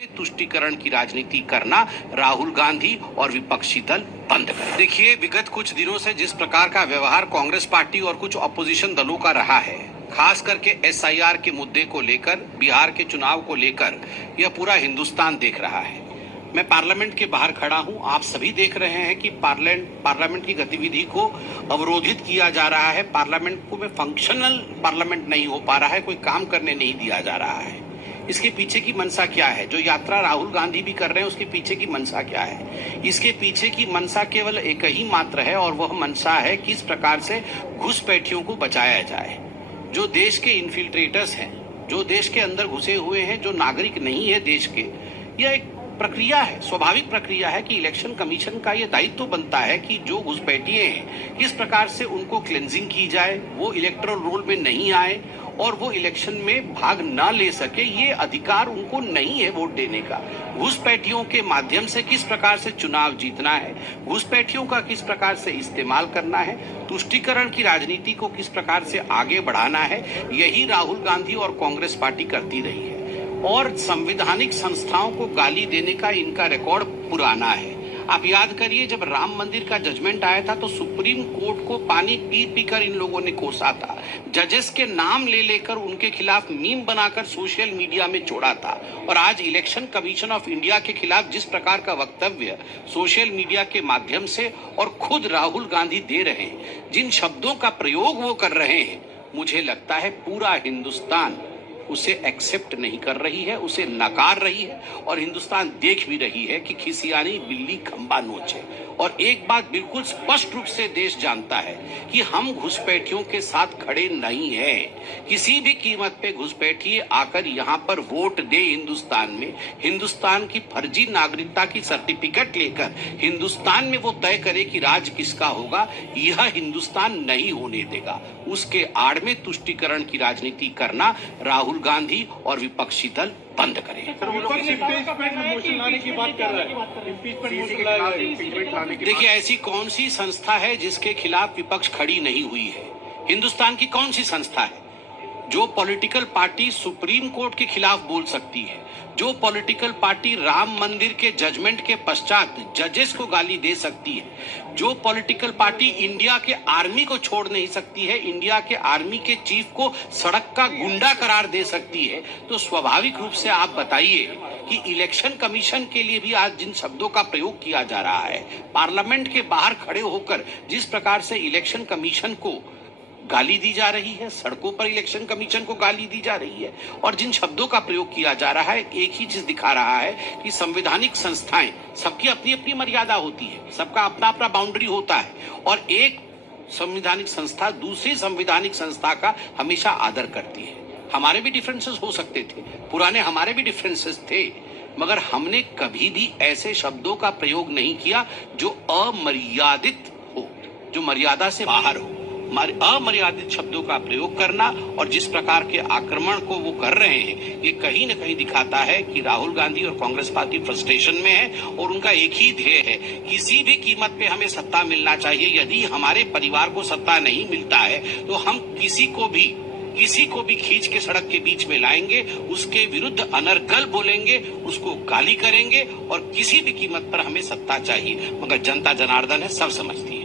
तुष्टीकरण की राजनीति करना राहुल गांधी और विपक्षी दल बंद करें। देखिए, विगत कुछ दिनों से जिस प्रकार का व्यवहार कांग्रेस पार्टी और कुछ अपोजिशन दलों का रहा है, खास करके एसआईआर के मुद्दे को लेकर, बिहार के चुनाव को लेकर, यह पूरा हिंदुस्तान देख रहा है। मैं पार्लियामेंट के बाहर खड़ा हूं, आप सभी देख रहे हैं कि पार्लियामेंट की गतिविधि को अवरोधित किया जा रहा है। पार्लियामेंट को में फंक्शनल पार्लियामेंट नहीं हो पा रहा है, कोई काम करने नहीं दिया जा रहा है। इसके पीछे की मंशा क्या है? जो यात्रा राहुल गांधी भी कर रहे हैं, उसके पीछे की मंशा क्या है? इसके पीछे की मंशा केवल एक ही मात्र है, और वह मंशा है किस प्रकार से घुसपैठियों को बचाया जाए। जो देश के इन्फिल्ट्रेटर्स हैं, जो देश के अंदर घुसे हुए हैं, जो नागरिक नहीं है देश के, यह एक प्रक्रिया है, स्वाभाविक प्रक्रिया है कि इलेक्शन कमीशन का यह दायित्व बनता है कि जो घुसपैठिए हैं किस प्रकार से उनको क्लेंजिंग की जाए, वो इलेक्टोरल रोल में नहीं आए और वो इलेक्शन में भाग ना ले सके। ये अधिकार उनको नहीं है वोट देने का। घुसपैठियों के माध्यम से किस प्रकार से चुनाव जीतना है, घुसपैठियों का किस प्रकार से इस्तेमाल करना है, तुष्टीकरण की राजनीति को किस प्रकार से आगे बढ़ाना है, यही राहुल गांधी और कांग्रेस पार्टी करती रही है। और संवैधानिक संस्थाओं को गाली देने का इनका रिकॉर्ड पुराना है। आप याद करिए, जब राम मंदिर का जजमेंट आया था तो सुप्रीम कोर्ट को पानी पी पीकर इन लोगों ने कोसा था। जजेस के नाम ले लेकर उनके खिलाफ मीम बनाकर सोशल मीडिया में छोड़ा था। और आज इलेक्शन कमीशन ऑफ इंडिया के खिलाफ जिस प्रकार का वक्तव्य सोशल मीडिया के माध्यम से और खुद राहुल गांधी दे रहे हैं, जिन शब्दों का प्रयोग वो कर रहे हैं, मुझे लगता है पूरा हिंदुस्तान उसे एक्सेप्ट नहीं कर रही है, उसे नकार रही है। और हिंदुस्तान देख भी रही है कि खिसियानी बिल्ली खंबा नोचे। और एक बात बिल्कुल स्पष्ट रूप से देश जानता है कि हम घुसपैठियों के साथ खड़े नहीं हैं। किसी भी कीमत पे घुसपैठिए आकर यहाँ पर वोट दे हिंदुस्तान में, हिंदुस्तान की फर्जी नागरिकता की सर्टिफिकेट लेकर हिंदुस्तान में वो तय करे कि राज किसका होगा, यह हिंदुस्तान नहीं होने देगा। उसके आड़ में तुष्टीकरण की राजनीति करना राहुल गांधी और विपक्षी दल बंद करें। देखिए, ऐसी कौन सी संस्था है जिसके खिलाफ विपक्ष खड़ी नहीं हुई है? हिंदुस्तान की कौन सी संस्था है जो पॉलिटिकल पार्टी सुप्रीम कोर्ट के खिलाफ बोल सकती है, जो पॉलिटिकल पार्टी राम मंदिर के जजमेंट के पश्चात जजेस को गाली दे सकती है, जो पॉलिटिकल पार्टी इंडिया के आर्मी को छोड़ नहीं सकती है, इंडिया के आर्मी के चीफ को सड़क का गुंडा करार दे सकती है? तो स्वाभाविक रूप से आप बताइए कि इलेक्शन कमीशन के लिए भी आज जिन शब्दों का प्रयोग किया जा रहा है, पार्लियामेंट के बाहर खड़े होकर जिस प्रकार से इलेक्शन कमीशन को गाली दी जा रही है, सड़कों पर इलेक्शन कमीशन को गाली दी जा रही है, और जिन शब्दों का प्रयोग किया जा रहा है, एक ही चीज दिखा रहा है कि संवैधानिक संस्थाएं, सबकी अपनी अपनी मर्यादा होती है, सबका अपना अपना बाउंड्री होता है, और एक संवैधानिक संस्था दूसरी संवैधानिक संस्था का हमेशा आदर करती है। हमारे भी डिफरेंसेस हो सकते थे, पुराने हमारे भी डिफरेंसेस थे, मगर हमने कभी भी ऐसे शब्दों का प्रयोग नहीं किया जो अमर्यादित हो, जो मर्यादा से बाहर हो। अमर्यादित शब्दों का प्रयोग करना और जिस प्रकार के आक्रमण को वो कर रहे हैं, ये कहीं न कहीं दिखाता है कि राहुल गांधी और कांग्रेस पार्टी फ्रस्ट्रेशन में है और उनका एक ही ध्येय है, किसी भी कीमत पे हमें सत्ता मिलना चाहिए। यदि हमारे परिवार को सत्ता नहीं मिलता है तो हम किसी को भी खींच के सड़क के बीच में लाएंगे, उसके विरुद्ध अनर्गल बोलेंगे, उसको गाली करेंगे, और किसी भी कीमत पर हमें सत्ता चाहिए। मगर जनता जनार्दन है, सब समझती है।